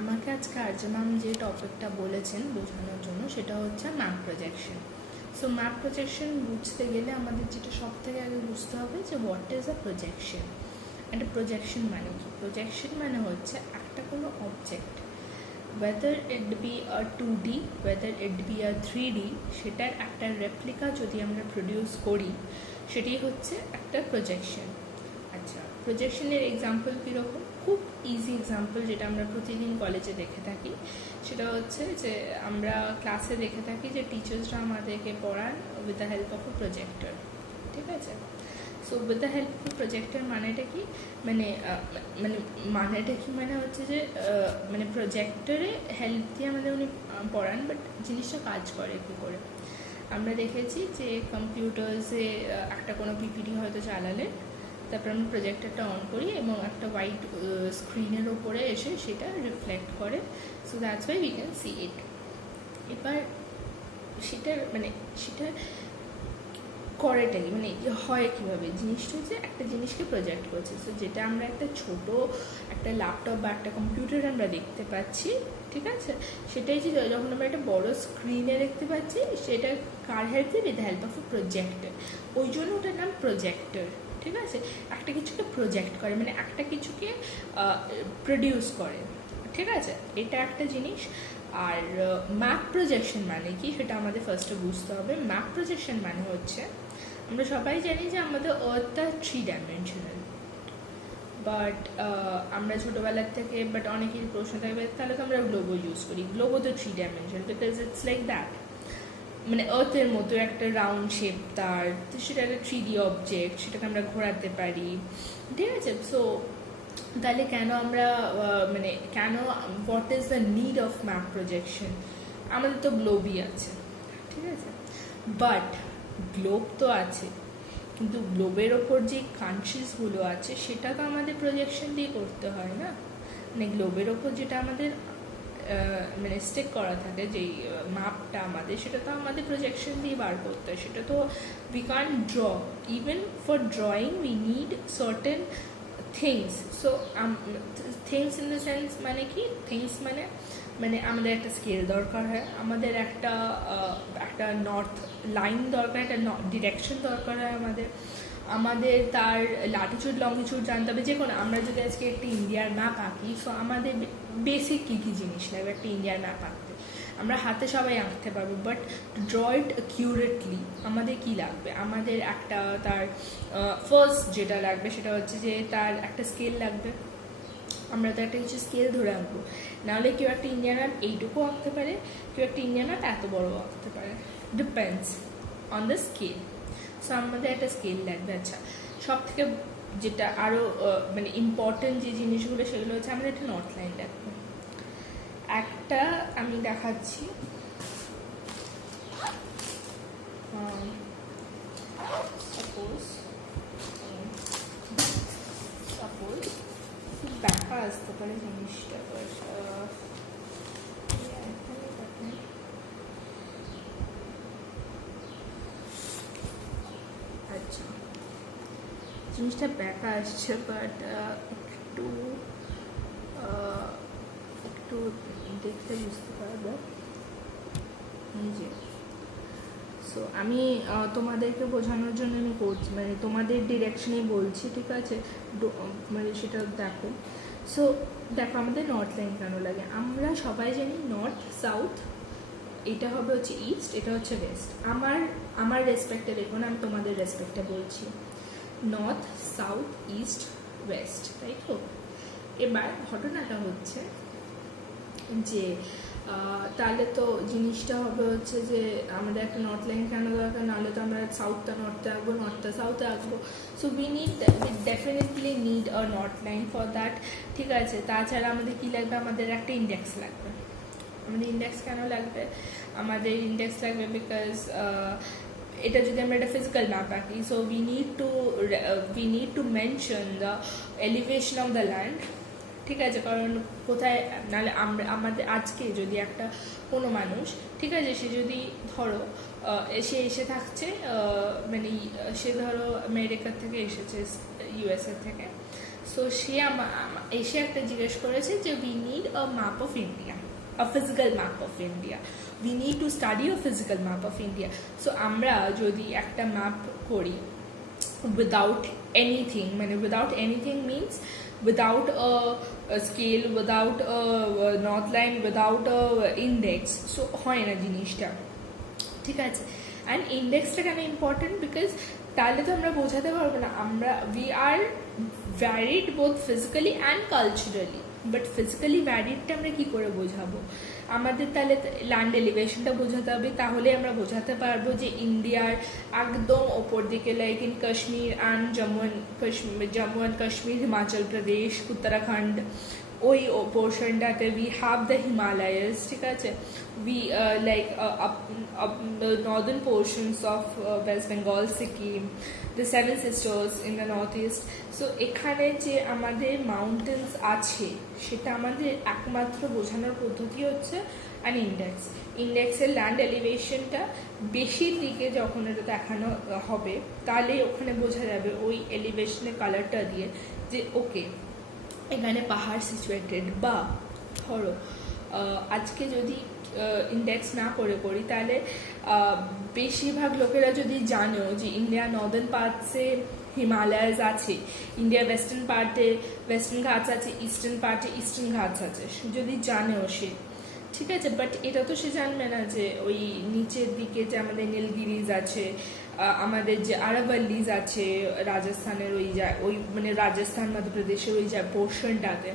আমাকে আজকে আর্য ম্যাম যে টপিকটা বলেছেন বোঝানোর জন্য সেটা হচ্ছে map projection. So map projection বুঝতে গেলে আমাদের যেটা সব থেকে আগে বুঝতে হবে যে হোয়াট ইজ আ প্রজেকশন। একটা প্রজেকশন মানে কি? প্রজেকশন মানে হচ্ছে একটা কোনো object, whether it be a 2D, whether it be a 3D, সেটার একটা রেপ্লিকা যদি আমরা প্রডিউস করি সেটাই হচ্ছে একটা প্রজেকশন। আচ্ছা, প্রজেকশনের এক্সাম্পল কীরকম? খুব ইজি এক্সাম্পল যেটা আমরা প্রতিদিন কলেজে দেখে থাকি সেটা হচ্ছে যে আমরা ক্লাসে দেখে থাকি যে টিচার্সরা আমাদেরকে পড়ান with the help of A projector. ঠিক আছে? So with the help of projector মানেটা কি? মানে হচ্ছে যে মানে প্রজেক্টরে হেল্প দিয়ে আমাদের উনি পড়ান, বাট জিনিসটা কাজ করে কী করে? আমরা দেখেছি যে কম্পিউটার্সে একটা কোনো পিপিটি হয়তো চালালে তারপর আমরা প্রজেক্টরটা অন করি এবং একটা হোয়াইট স্ক্রিনের ওপরে এসে সেটা রিফ্লেক্ট করে। So that's why we can see it. এবার সেটা করেটা কি, মানে হয় কীভাবে? জিনিসটা হচ্ছে একটা জিনিসকে প্রজেক্ট করছে। সো যেটা আমরা একটা ছোট একটা ল্যাপটপ বা একটা কম্পিউটার আমরা দেখতে পাচ্ছি, ঠিক আছে, সেটাই যে যখন আমরা একটা বড় স্ক্রিনে দেখতে পাচ্ছি সেটা কার হেল্প দিয়ে? With the help of A projector. ওই জন্য ওটার নাম প্রজেক্টর। ঠিক আছে? একটা কিছুকে প্রজেক্ট করে মানে একটা কিছুকে প্রডিউস করে। ঠিক আছে? এটা একটা জিনিস। আর ম্যাপ প্রজেকশন মানে কি সেটা আমাদের ফার্স্টে বুঝতে হবে। ম্যাপ প্রজেকশন মানে হচ্ছে আমরা সবাই জানি যে আমাদের আর্থটা 3 ডাইমেনশনাল, বাট আমরা ছোটোবেলার থেকে অনেকের প্রশ্ন থাকবে তাহলে তো আমরা গ্লোবো ইউজ করি। গ্লোবো তো 3 dimensional because it's like that, মানে আর্থের মতো একটা রাউন্ড শেপ তার, তো সেটা একটা 3D অবজেক্ট, সেটাকে আমরা ঘোরাতে পারি। ঠিক আছে? সো তাহলে কেন আমরা what is the need of map projection? আমাদের তো গ্লোবই আছে, ঠিক আছে, বাট গ্লোব তো আছে কিন্তু গ্লোবের ওপর যে কান্ট্রিজগুলো আছে সেটা তো আমাদের প্রজেকশন দিয়ে করতে হয় না। মানে গ্লোবের ওপর যেটা আমাদের স্টিক করা থাকে যেই মাপটা আমাদের, সেটা তো আমাদের প্রজেকশন দিয়ে বার করতে হয়। সেটা তো we can't draw. Even for drawing we need certain things. So things in the sense মানে কি? থিংস মানে আমাদের একটা স্কেল দরকার হয়, আমাদের একটা নর্থ লাইন দরকার, একটা ডিরেকশন দরকার হয় আমাদের তার ল্যাটিচিউড লংগিচিউড জানতে হবে। যে কোনো আমরা যদি আজকে একটা ইন্ডিয়ার ম্যাপ আঁকি, সো আমাদের বেসিক কী কী জিনিস লাগবে একটা ইন্ডিয়ার ম্যাপ আঁকতে? আমরা হাতে সবাই আঁকতে পারবো, but two draw it accurately আমাদের কী লাগবে? আমাদের একটা তার ফার্স্ট যেটা লাগবে সেটা হচ্ছে যে তার একটা স্কেল লাগবে। আমরা তো একটা কিছু স্কেল ধরে আঁকবো, নাহলে কেউ একটা ইন্ডিয়ান ম্যাপ এইটুকু আঁকতে পারে, কেউ একটা ইন্ডিয়ান ম্যাপ এত বড় আঁকতে পারে, depends on the scale. So আমাদের একটা স্কেল লাগবে। আচ্ছা, সব থেকে যেটা আরও ইম্পর্টেন্ট যে জিনিসগুলো সেগুলো হচ্ছে আমাদের একটা নর্থ লাইন লাগবে। একটা আমি দেখাচ্ছি, সাপোজ ব্যাখ্যা আসতে পারে জিনিসটা, আচ্ছা জিনিসটা ব্যাখ্যা আসছে, বাট একটু দেখতে বুঝতে পারবো। যে সো আমি তোমাদেরকে বোঝানোর জন্য আমি করছি, তোমাদের ডিরেকশনেই বলছি, ঠিক আছে? সেটা দেখো। সো দেখো আমাদের নর্থ লাইন কেন লাগে? আমরা সবাই জানি নর্থ সাউথ, এটা হবে হচ্ছে ইস্ট, এটা হচ্ছে ওয়েস্ট। আমার রেসপেক্টে দেখো না, আমি তোমাদের রেসপেক্টে বলছি নর্থ সাউথ ইস্ট ওয়েস্ট, তাই তো? এবার ঘটনাটা হচ্ছে যে তাহলে তো জিনিসটা হবে হচ্ছে যে আমাদের একটা নর্থ লাইন কেন দরকার? নাহলে তো আমরা সাউথটা নর্থে আঁকবো, নর্থটা সাউথে আঁকবো। So we definitely need a north line for that. ঠিক আছে? তাছাড়া আমাদের কী লাগবে? আমাদের একটা ইন্ডেক্স লাগবে। আমাদের ইন্ডেক্স কেন লাগবে? আমাদের ইন্ডেক্স লাগবে বিকজ এটা যদি আমরা একটা ফিজিক্যাল ম্যাপ আঁকি, so we need to mention the elevation of the land. ঠিক আছে? কারণ কোথায়, নাহলে আমাদের আজকে যদি একটা কোনো মানুষ, ঠিক আছে, সে যদি ধরো সে এসে থাকছে সে ধরো আমেরিকা থেকে এসেছে, ইউএসএ থেকে, সো সে এসে একটা জিজ্ঞেস করেছে যে we need a map of India, a physical map of India. We need to study a physical map of India. So আমরা যদি একটা ম্যাপ করি without anything, মানে without anything means without a scale, without a north line, without a index, so হয় না জিনিসটা, ঠিক আছে। অ্যান্ড ইন্ডেক্সটা কেন ইম্পর্টেন্ট, বিকজ তাহলে তো আমরা বোঝাতে পারবো না আমরা we are varied both physically and culturally, but physically ভ্যারিডটা আমরা কী করে বোঝাবো, আমাদের তাহলে ল্যান্ড এলিভেশনটা বোঝাতে হবে, তাহলে আমরা বোঝাতে পারবো যে ইন্ডিয়ার একদম ওপর দিকে like in Kashmir and Jammu and Kashmir, Himachal Pradesh, Uttarakhand, ওই পোর্শনটাতে উই হ্যাভ দ্য হিমালয়াস, ঠিক আছে, we like up the northern portions of West Bengal, Sikkim, the Seven Sisters in the northeast. So এখানে যে আমাদের মাউন্টেন্স আছে সেটা আমাদের একমাত্র বোঝানোর পদ্ধতি হচ্ছে অ্যান ইন্ডেক্স। ইন্ডেক্সের ল্যান্ড এলিভেশনটা বেশির দিকে যখন এটা দেখানো হবে তাহলে ওখানে বোঝা যাবে ওই এলিভেশনের কালারটা দিয়ে যে ওকে এখানে পাহাড় সিচুয়েটেড। বা ধরো আজকে যদি ইন্ডেক্স না করে করি তাহলে বেশিরভাগ লোকেরা যদি জানো যে ইন্ডিয়া নর্দার্ন পার্টসে হিমালয়াস আছে, ইন্ডিয়া ওয়েস্টার্ন পার্টে ওয়েস্টার্ন ঘাটস আছে, ইস্টার্ন পার্টে ইস্টার্ন ঘাটস আছে, যদি জানেও সে, ঠিক আছে, বাট এটা তো সে জানবে না যে ওই নিচের দিকে যে আমাদের নীলগিরিজ আছে, আমাদের যে আরাবল্লিজ আছে রাজস্থানের ওই মানে রাজস্থান মধ্যপ্রদেশের ওই যা পোর্শনটাতে,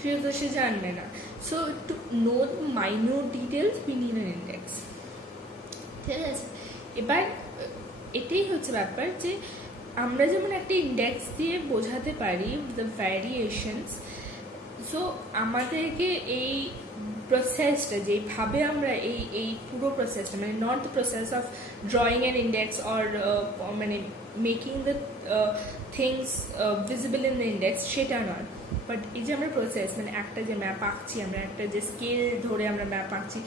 সে তো সে জানবে না। So to know minute details we need an index, ঠিক আছে। এবার এটাই হচ্ছে ব্যাপার যে আমরা যেমন একটা ইন্ডেক্স দিয়ে বোঝাতে পারি দ্য ভ্যারিয়েশনস, সো আমাদেরকে এই প্রসেসটা যেভাবে আমরা এই পুরো প্রসেসটা মানে not the process of drawing an index or মানে making the things visible in the index সেটা নয়, বাট এই যে আমরা প্রসেস মানে একটা যে ম্যাপ আঁকছি, আমরা একটা যে স্কেল ধরে আমরা ম্যাপ আঁকছি,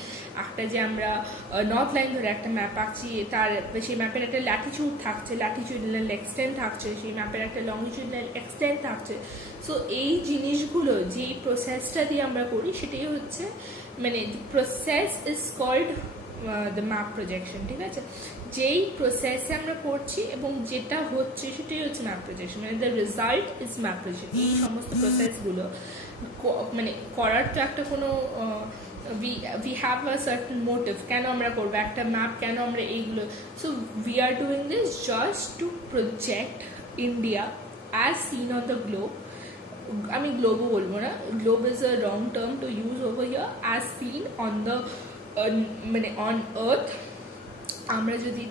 একটা যে আমরা নর্থ লাইন ধরে একটা ম্যাপ আঁকছি, তার সেই ম্যাপের একটা ল্যাটিচিউড থাকছে, ল্যাটিচিউডাল এক্সটেন্ট থাকছে, সেই ম্যাপের একটা লংজিটিউডাল এক্সটেন্ট থাকছে। সো এই জিনিসগুলো যে প্রসেসটা দিয়ে আমরা করি সেটাই হচ্ছে মানে process is called the map projection, ঠিক আছে। যেই প্রসেসে আমরা করছি এবং যেটা হচ্ছে সেটাই হচ্ছে ম্যাপ প্রজেকশন, মানে the result is map projection. এই সমস্ত প্রসেসগুলো মানে করার তো একটা কোনো we have a certain motive, কেন আমরা করবো একটা ম্যাপ, কেন আমরা এইগুলো, so we are doing this just to project India as seen on the globe. আমি গ্লোবও বলবো না, globe is a wrong term to use over here, as seen on the মানে অন আর্থ। আমরা যদি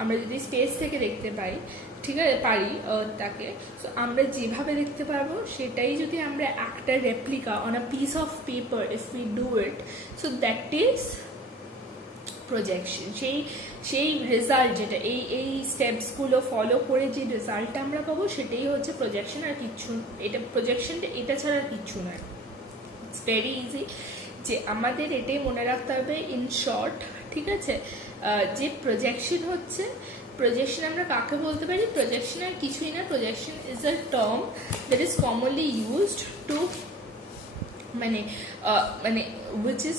আমরা যদি স্পেস থেকে দেখতে পাই, ঠিক আছে, পারি আর্থটাকে, সো আমরা যেভাবে দেখতে পারবো সেটাই যদি আমরা একটা replica on a piece of paper if we do it, so that is projection. সেই রেজাল্ট যেটা এই স্টেপসগুলো ফলো করে যে রেজাল্টটা আমরা পাবো সেটাই হচ্ছে প্রজেকশন, আর কিচ্ছু এটা প্রজেকশনটা এটা ছাড়া আর কিচ্ছু নয়। ইটস ভেরি ইজি যে আমাদের এটাই মনে রাখতে হবে ইন শর্ট, ঠিক আছে, যে প্রজেকশন হচ্ছে প্রজেকশন আমরা কাকে বলতে পারি, প্রজেকশন আর কিছুই না, projection is a term that is commonly used to মানে which is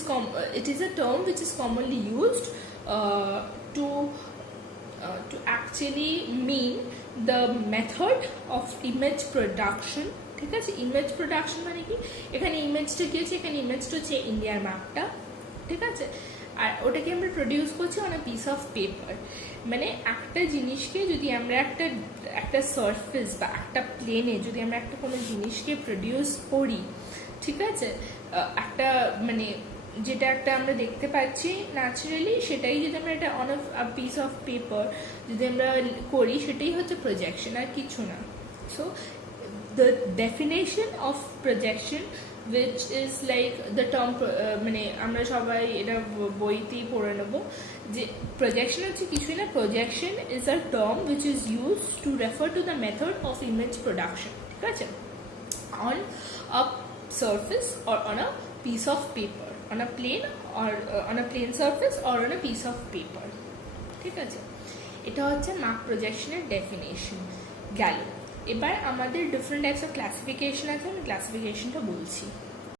it is a term which is commonly used to actually mean the method of image production, ঠিক আছে। ইমেজ প্রোডাকশন মানে কি, এখানে ইমেজটা কি হচ্ছে, এখানে ইমেজটা হচ্ছে ইন্ডিয়ার ম্যাপটা, ঠিক আছে, আর ওটাকে আমরা প্রডিউস করছি on a piece of paper. মানে একটা জিনিসকে যদি আমরা একটা সারফেস বা একটা প্লেনে যদি আমরা একটা কোনো জিনিসকে প্রডিউস করি, ঠিক আছে, একটা মানে যেটা একটা আমরা দেখতে পাচ্ছি ন্যাচারালি, সেটাই যদি আমরা এটা on a piece of paper যদি আমরা করি সেটাই হচ্ছে প্রজেকশন, আর কিছু না। So the definition of projection which is like the term মানে আমরা সবাই এটা বইতেই পড়ে নেব যে প্রজেকশন হচ্ছে কিছুই না, projection is a term which is used to refer to the method of image production, ঠিক আছে, on a surface or on a piece of paper, on a plane or on a plane surface or on a piece of paper, ঠিক আছে। এটা হচ্ছে map প্রজেকশনের definition গেল। এবার আমাদের different types of classification আছে, আমি ক্লাসিফিকেশনটা বলছি।